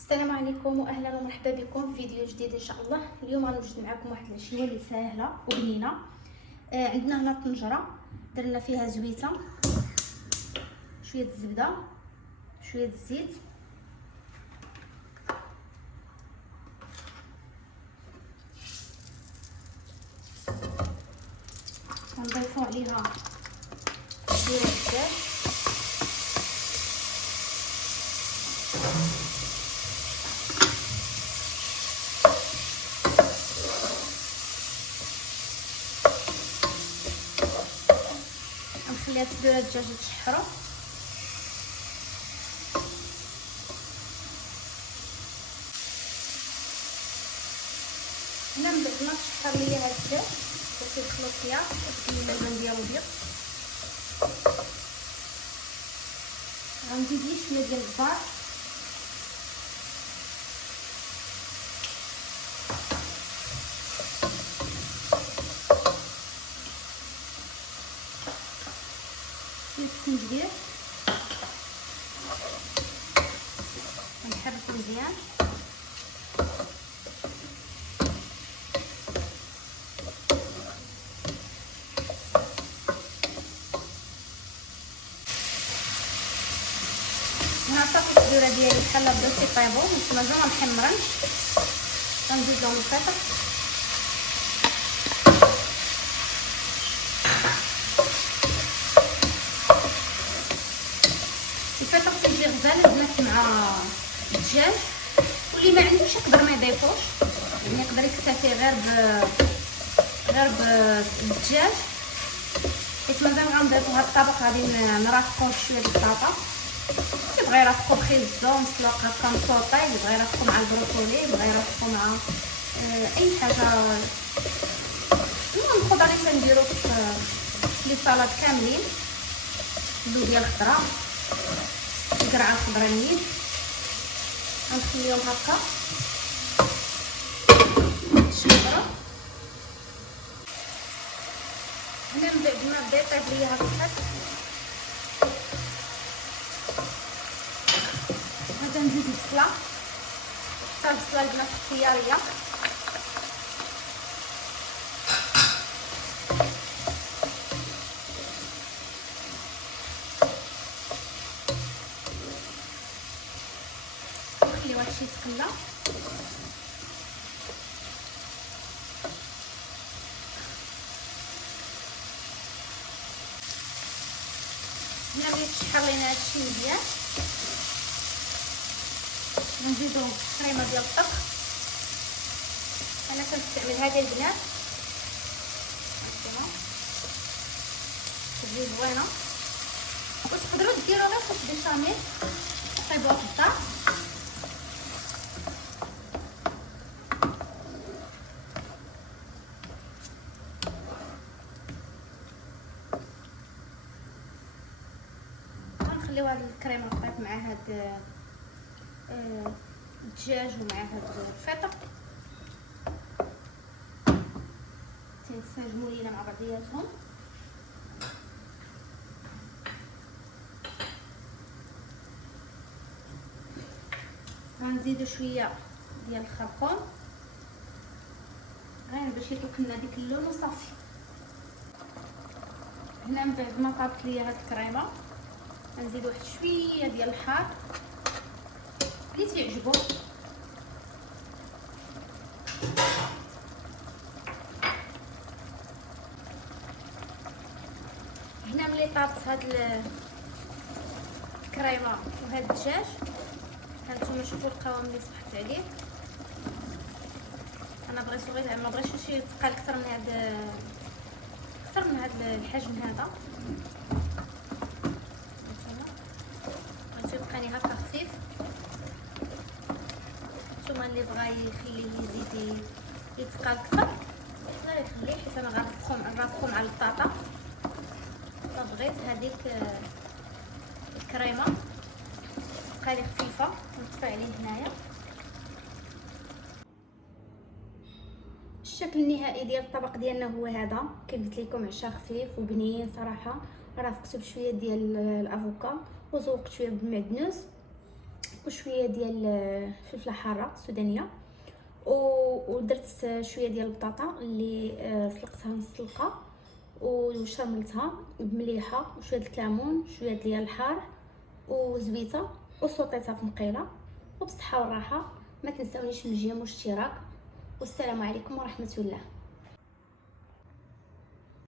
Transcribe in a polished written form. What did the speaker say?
السلام عليكم واهلا ومرحبا بكم في فيديو جديد ان شاء الله. اليوم غنوجد معكم واحد العشوه اللي ساهله وبنينه. عندنا هنا طنجره درنا فيها زويته، شويه الزبده، شويه الزيت، غنضيفوا عليها شويه الدجاج، غنخليها تدور الدجاج تشحروا. هنا من بعد ما تشحر ليا هاد الدجاج درت الخلوط ديالو وتكمل الماء ديالو بيض. غنزيد ليه شويه ديال البار، شويه الزنجبيل، غنحركو مزيان. هنا صافي الصدوره ديالي بحال بداو تيطيبو، مازال ما محمرنش. غنزيد لهم الفلفل، الفلفل تيجي غزال البنات مع الدجاج، واللي ما عندوش يقدر ما يضيفوش، يعني يقدر يكتفي غير بالدجاج، حيت مازال غنضيفو هاد الطبق غادي نرافقوه بشويه د البطاطا. يبغى يرافقو بخيزو مسلوق هكا مصوطي، يبغى يرافقو مع البروكولي، يبغى يرافقو مع اي حاجه. المهم الخضر اللي كنديرو في لي سالاد كاملين، اللوبيا الخضراء، القرعه الخضراء النيت، غنخليهم هكا يشمروا. هنا من بعد ما بدا يطيب ليا هاد الخضر غادي نزيد البصله، حتى البصله البنات اختياريه. نخليو هادشي يتقلى. هنا ملي تشحر لينا هادشي مزيان غنزيدو الكريمه ديال الطبخ. انا كنستعمل هذه البنات، هانتوما تجي زوينه، وتقدروا ديروا غير صوص بيشاميل طيبوها في الدار. غنخليو هاد الكريمه طيب مع هاد الدجاج ومع هاد الفطر تينسجموا لينا مع بعضياتهم. غنزيدو شويه ديال الخرقوم غير باش يطلق لنا ديك اللون وصافي. هنا من بعد ما طابت ليا هاد الكريمه غنزيد واحد شويه ديال الحار اللي تعجبو. هنا ملي طابت هاد الكريمه وهاد الدجاج هانتوما شوفوا القوام اللي صبحت عليه. انا بغيتو غير ما بغيتش شي يتقال اكثر من هاد الحجم هذا. بغيتو يبقاني هكا خفيف. نتوما اللي بغا يخليه يزيد يتقال اكثر يقدر يخليه، حيت انا غنرافقو مع البطاطا. بغيت هذيك الكريمه تبقى لي خفيفه نطفي عليه هنايا. الشكل النهائي ديال الطبق ديالنا هو هذا. كيف قلت لكم عشاء خفيف وبنين صراحه. رافقته بشويه ديال الافوكا وزوقت شويه بالمعدنوس وشويه شويه ديال فلفله حاره سودانيه، ودرت شويه ديال البطاطا اللي سلقتها نص سلقه وشرملتها بمليحه وشويه الكمون شويه ديال الحار وزبيته وصوطيتها في مقيله. وبصحه والراحه، ما تنساونيش من الجيم والاشتراك، والسلام عليكم ورحمه الله.